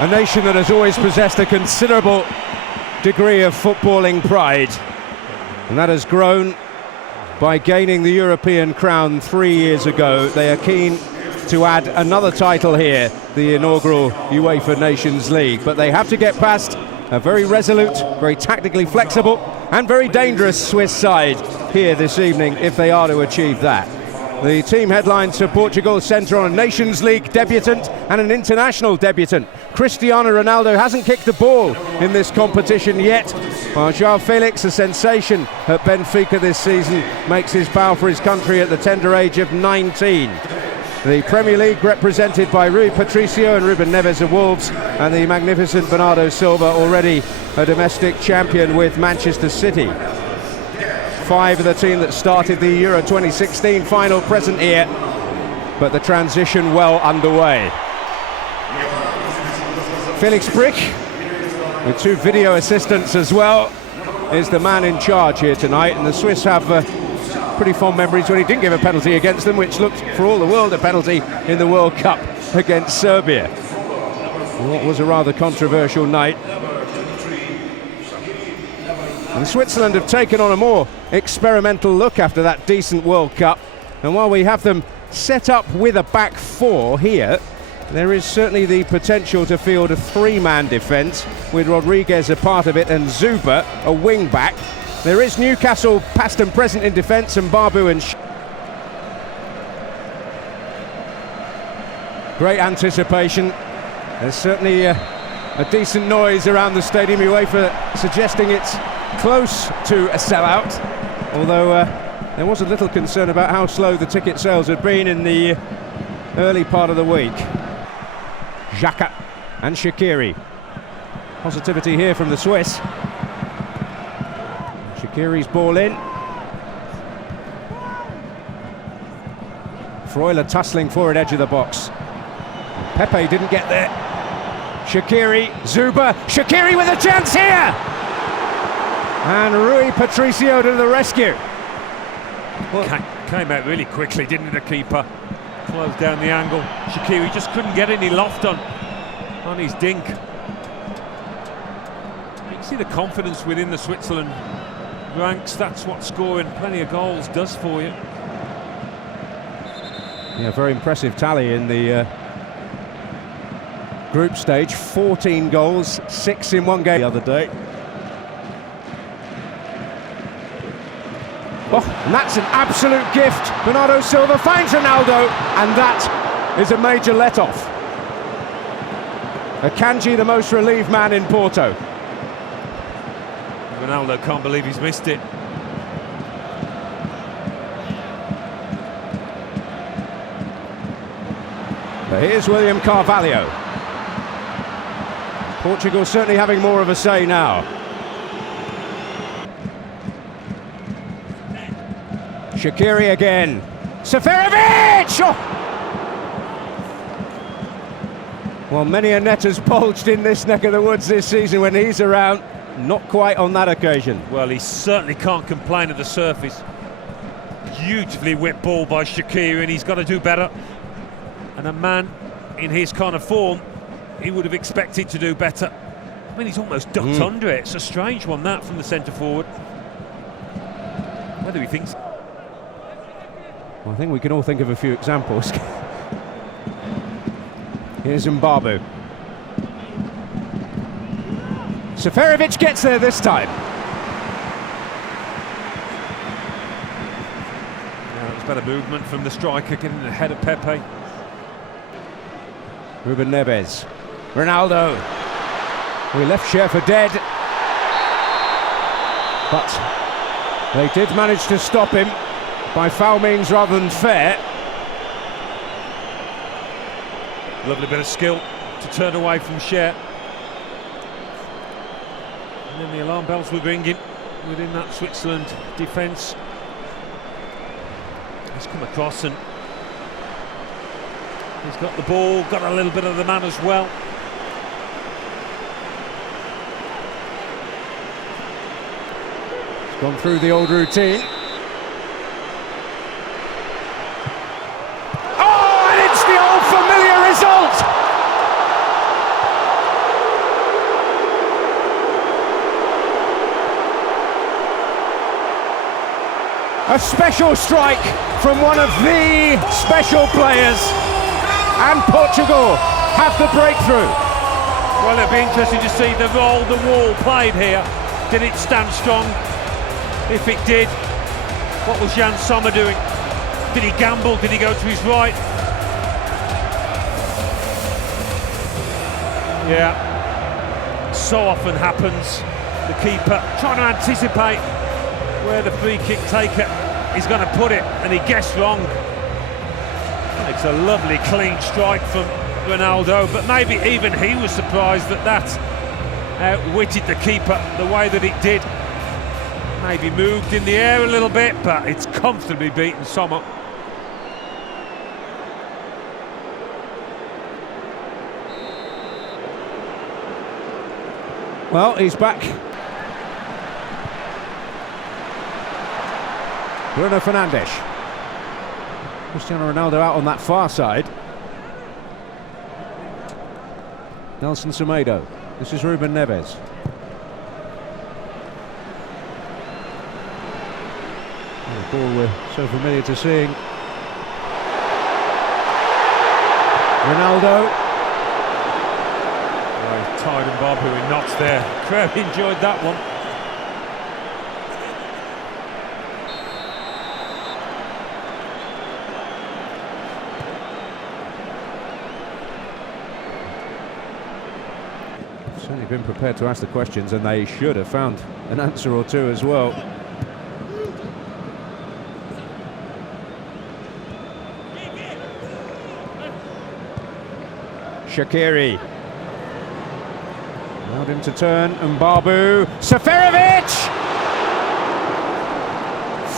A nation that has always possessed a considerable degree of footballing pride, and that has grown by gaining the European crown 3 years ago. They are keen to add another title here, the inaugural UEFA Nations League, but they have to get past a very resolute, very tactically flexible and very dangerous Swiss side here this evening if they are to achieve that. The team headlines for Portugal centre on a Nations League debutant and an international debutant. Cristiano Ronaldo hasn't kicked a ball in this competition yet, while João Felix, a sensation at Benfica this season, makes his bow for his country at the tender age of 19. The Premier League represented by Rui Patricio and Ruben Neves of Wolves, and the magnificent Bernardo Silva, already a domestic champion with Manchester City. 5 of the team that started the Euro 2016 final present here, but the transition well underway. Felix Brick, with 2 video assistants as well, is the man in charge here tonight, and the Swiss have pretty fond memories when he didn't give a penalty against them, which looked for all the world a penalty in the World Cup against Serbia. What was a rather controversial night. And Switzerland have taken on a more experimental look after that decent World Cup, and while we have them set up with a back 4 here, there is certainly the potential to field a 3-man defence with Rodriguez a part of it and Zuba a wing back. There is Newcastle past and present in defence, and Babu and great anticipation. There's certainly a decent noise around the stadium. UEFA suggesting it's close to a sellout, although there was a little concern about how slow the ticket sales had been in the early part of the week. Xhaka and Shaqiri. Positivity here from the Swiss. Shaqiri's ball in. Freuler tussling forward edge of the box. Pepe didn't get there. Shaqiri, Zuba, Shaqiri with a chance here! And Rui Patricio to the rescue. Well, came out really quickly, didn't he, the keeper? Closed down the angle. Shaqiri just couldn't get any loft on his dink. You can see the confidence within the Switzerland ranks. That's what scoring plenty of goals does for you. Yeah, very impressive tally in the group stage. 14 goals, 6 in one game the other day. Oh, and that's an absolute gift. Bernardo Silva finds Ronaldo, and that is a major let-off. Akanji, the most relieved man in Porto. Ronaldo can't believe he's missed it. But here's William Carvalho. Portugal certainly having more of a say now. Shaqiri again. Seferovic! Oh! Well, many a net has bulged in this neck of the woods this season when he's around. Not quite on that occasion. Well, he certainly can't complain at the surface. Beautifully whipped ball by Shaqiri, and he's got to do better. And a man in his kind of form, he would have expected to do better. I mean, he's almost ducked under it. It's a strange one, that, from the centre forward. Whether he thinks... Well, I think we can all think of a few examples. Here's Mbabu. Seferovic gets there this time. It was better movement from the striker, getting ahead of Pepe. Ruben Neves. Ronaldo. We left Scherfer dead. But they did manage to stop him by foul means rather than fair. Lovely bit of skill to turn away from Scher. And then the alarm bells were ringing within that Switzerland defence. He's come across and he's got the ball, got a little bit of the man as well. He's gone through the old routine. A special strike from one of the special players, and Portugal have the breakthrough. Well, it'll be interesting to see the role the wall played here. Did it stand strong? If it did, what was Jan Sommer doing? Did he gamble? Did he go to his right? Yeah, so often happens. The keeper trying to anticipate where the free kick taker is going to put it, and he guessed wrong. It's a lovely clean strike from Ronaldo, but maybe even he was surprised that outwitted the keeper the way that it did. Maybe moved in the air a little bit, but it's comfortably beaten Sommer. Well, he's back. Bruno Fernandes. Cristiano Ronaldo out on that far side. Nelson Semedo. This is Ruben Neves. The ball we're so familiar to seeing. Ronaldo. Tied and Bob who in knots there. Crowd enjoyed that one. Certainly been prepared to ask the questions, and they should have found an answer or two as well. Shaqiri. Allowed him to turn, and Barbu. Seferovic!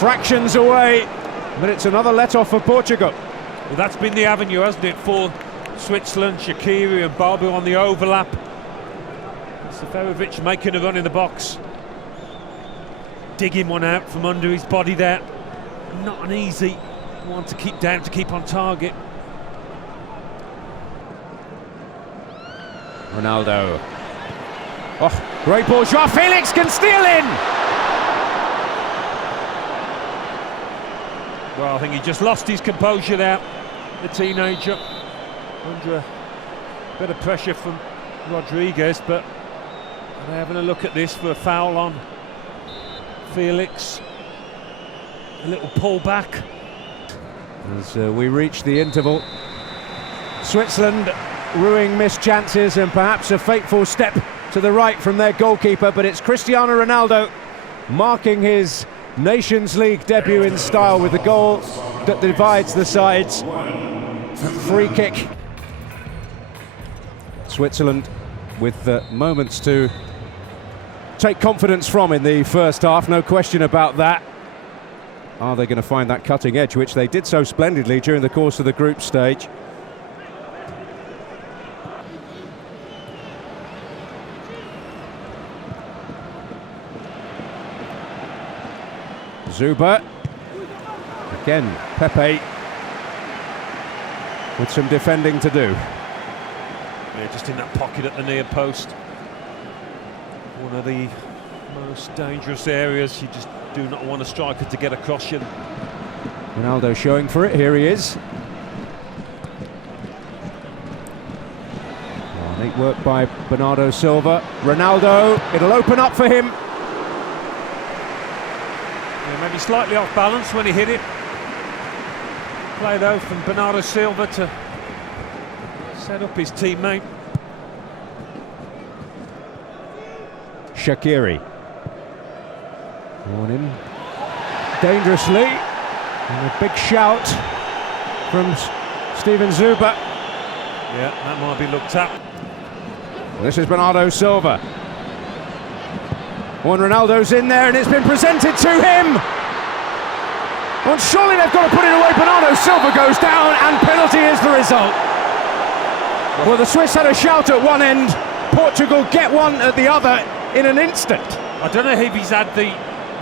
Fractions away, but it's another let-off for Portugal. Well, that's been the avenue, hasn't it, for Switzerland. Shaqiri and Barbu on the overlap. Seferovic making a run in the box. Digging one out from under his body there. Not an easy one to keep down, to keep on target. Ronaldo. Oh, great ball. Joao Felix can steal in! Well, I think he just lost his composure there, the teenager. Under a bit of pressure from Rodriguez, but they're having a look at this for a foul on Felix. A little pull back. As we reach the interval, Switzerland ruining missed chances and perhaps a fateful step to the right from their goalkeeper, but it's Cristiano Ronaldo marking his Nations League debut in style with the goal that divides the sides. Free kick. Switzerland with moments to take confidence from in the first half, no question about that. Are they going to find that cutting edge, which they did so splendidly during the course of the group stage? Zuber. Again, Pepe with some defending to do. Yeah, just in that pocket at the near post. One of the most dangerous areas. You just do not want a striker to get across you. Ronaldo showing for it, here he is. Oh, neat work by Bernardo Silva. Ronaldo, it'll open up for him. Yeah, maybe slightly off balance when he hit it. Play though from Bernardo Silva to set up his teammate. Shaqiri. On in dangerously. And a big shout from Steven Zuber. Yeah, that might be looked at. This is Bernardo Silva. When Ronaldo's in there and it's been presented to him. Well, surely they've got to put it away. Bernardo Silva goes down and penalty is the result. Well, the Swiss had a shout at one end. Portugal get one at the other in an instant. I don't know if he's had the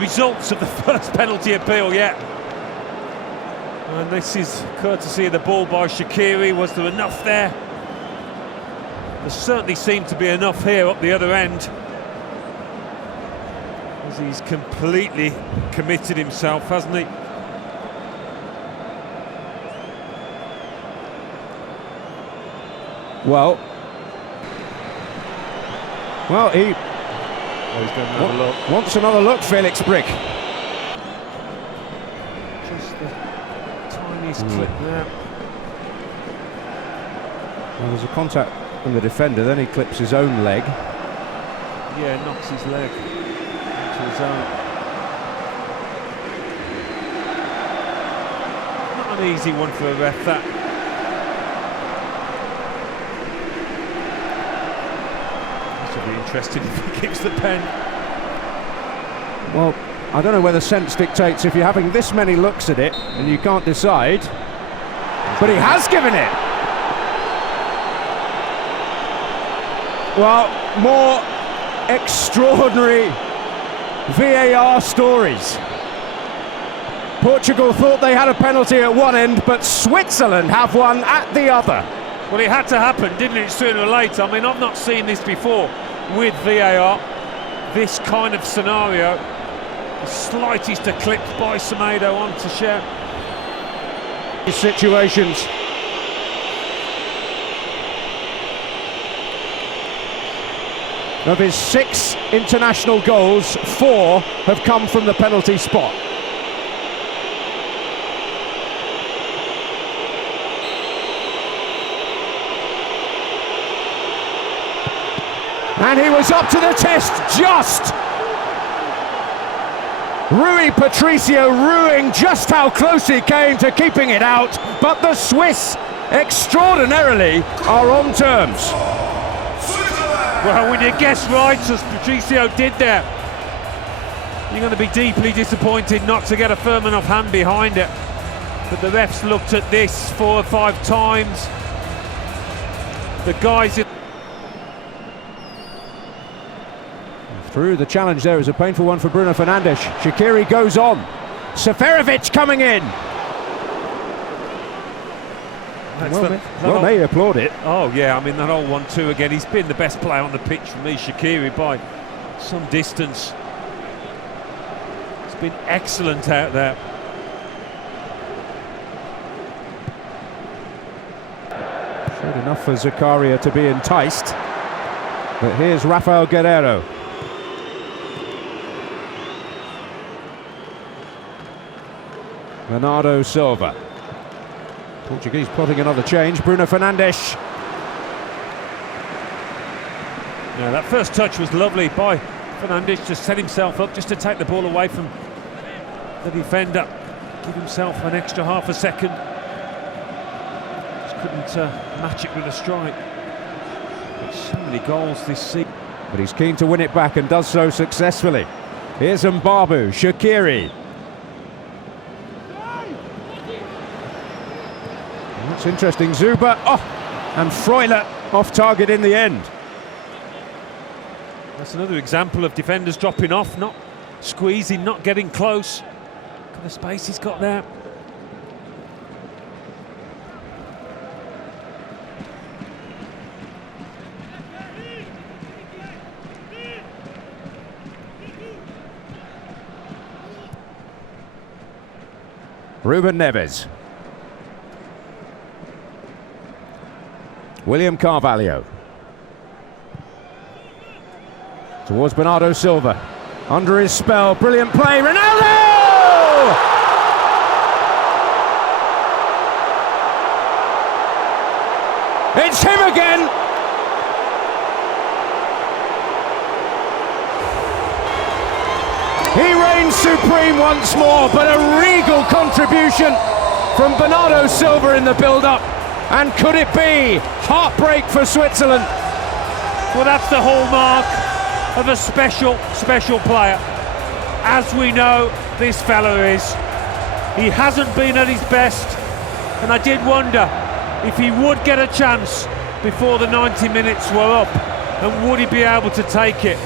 results of the first penalty appeal yet. And this is courtesy of the ball by Shaqiri. Was there enough there? There certainly seemed to be enough here up the other end. As He's completely committed himself, hasn't he? Well, he he's going to have a look. Wants another look, Felix Brick. Just the tiniest clip there. Well, there's a contact from the defender, then he clips his own leg. Yeah, knocks his leg into his own. Not an easy one for a ref, that. This will be interesting if he keeps the pen. Well, I don't know whether sense dictates if you're having this many looks at it and you can't decide, but he has given it. Well, more extraordinary VAR stories. Portugal thought they had a penalty at one end, but Switzerland have one at the other. Well, it had to happen, didn't it, sooner or later? I mean, I've not seen this before with VAR, this kind of scenario. The slightest eclipse by Semedo onto Cher. These situations. Of his 6 international goals, 4 have come from the penalty spot. And he was up to the test, just! Rui Patricio ruing just how close he came to keeping it out, but the Swiss, extraordinarily, are on terms. Well, when you guess right, as Patricio did there, you're going to be deeply disappointed not to get a firm enough hand behind it. But the refs looked at this 4 or 5 times. The guys... Through the challenge there is a painful one for Bruno Fernandes. Shaqiri goes on. Seferovic coming in. Well, may applaud it. Oh yeah, I mean that whole 1-2 again. He's been the best player on the pitch for me, Shaqiri, by some distance. He's been excellent out there. Showed enough for Zakaria to be enticed. But here's Rafael Guerreiro. Bernardo Silva. Portuguese plotting another change. Bruno Fernandes. Yeah, that first touch was lovely by Fernandes. Just set himself up just to take the ball away from the defender. Give himself an extra half a second. Just couldn't match it with a strike. So many goals this season. But he's keen to win it back and does so successfully. Here's Mbabu, Shaqiri. That's interesting, Zuba. Oh, and Freuler off target in the end. That's another example of defenders dropping off, not squeezing, not getting close. Look at the space he's got there. Ruben Neves. William Carvalho. Towards Bernardo Silva. Under his spell, brilliant play, Ronaldo! It's him again! He reigns supreme once more, but a regal contribution from Bernardo Silva in the build-up. And could it be heartbreak for Switzerland? Well, that's the hallmark of a special player. As we know, this fellow is. He hasn't been at his best, and I did wonder if he would get a chance before the 90 minutes were up, and would he be able to take it?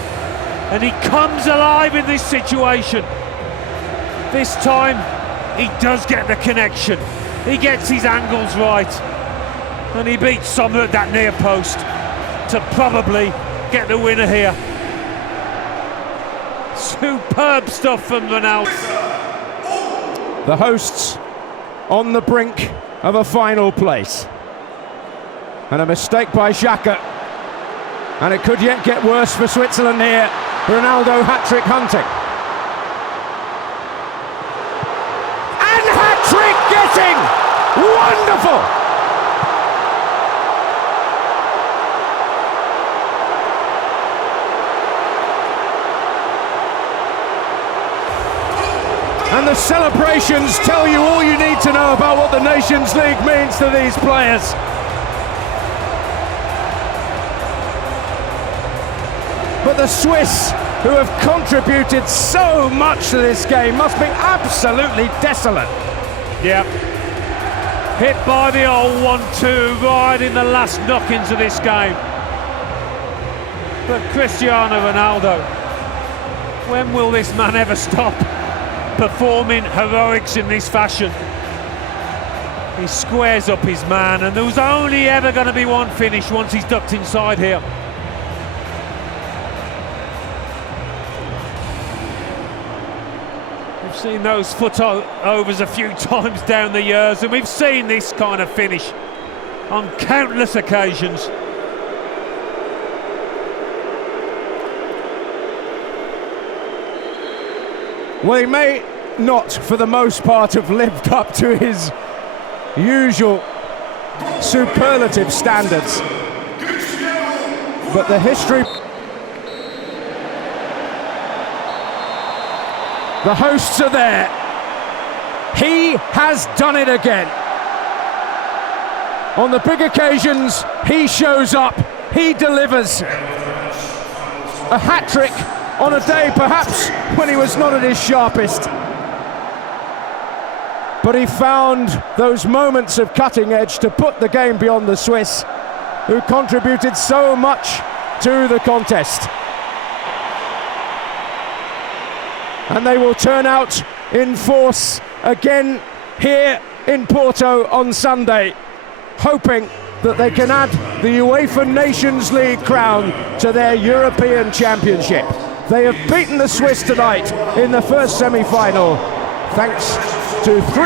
And he comes alive in this situation. This time, he does get the connection. He gets his angles right. And he beats Sommer at that near post to probably get the winner here. Superb stuff from Ronaldo. The hosts on the brink of a final place. And a mistake by Xhaka. And it could yet get worse for Switzerland here. Ronaldo hat-trick hunting. And hat-trick getting! Wonderful! And the celebrations tell you all you need to know about what the Nations League means to these players. But the Swiss, who have contributed so much to this game, must be absolutely desolate. Yeah. Hit by the old 1-2 right in the last knockings of this game. But Cristiano Ronaldo, when will this man ever stop performing heroics in this fashion? He squares up his man, and there was only ever going to be one finish once he's ducked inside here. We've seen those foot overs a few times down the years, and we've seen this kind of finish on countless occasions. Well, he may not, for the most part, have lived up to his usual superlative standards. But the history... The hosts are there. He has done it again. On the big occasions, he shows up, he delivers. A hat-trick on a day perhaps when he was not at his sharpest. But he found those moments of cutting edge to put the game beyond the Swiss, who contributed so much to the contest. And they will turn out in force again here in Porto on Sunday, hoping that they can add the UEFA Nations League crown to their European Championship. They have beaten the Swiss tonight in the first semi-final, thanks to 3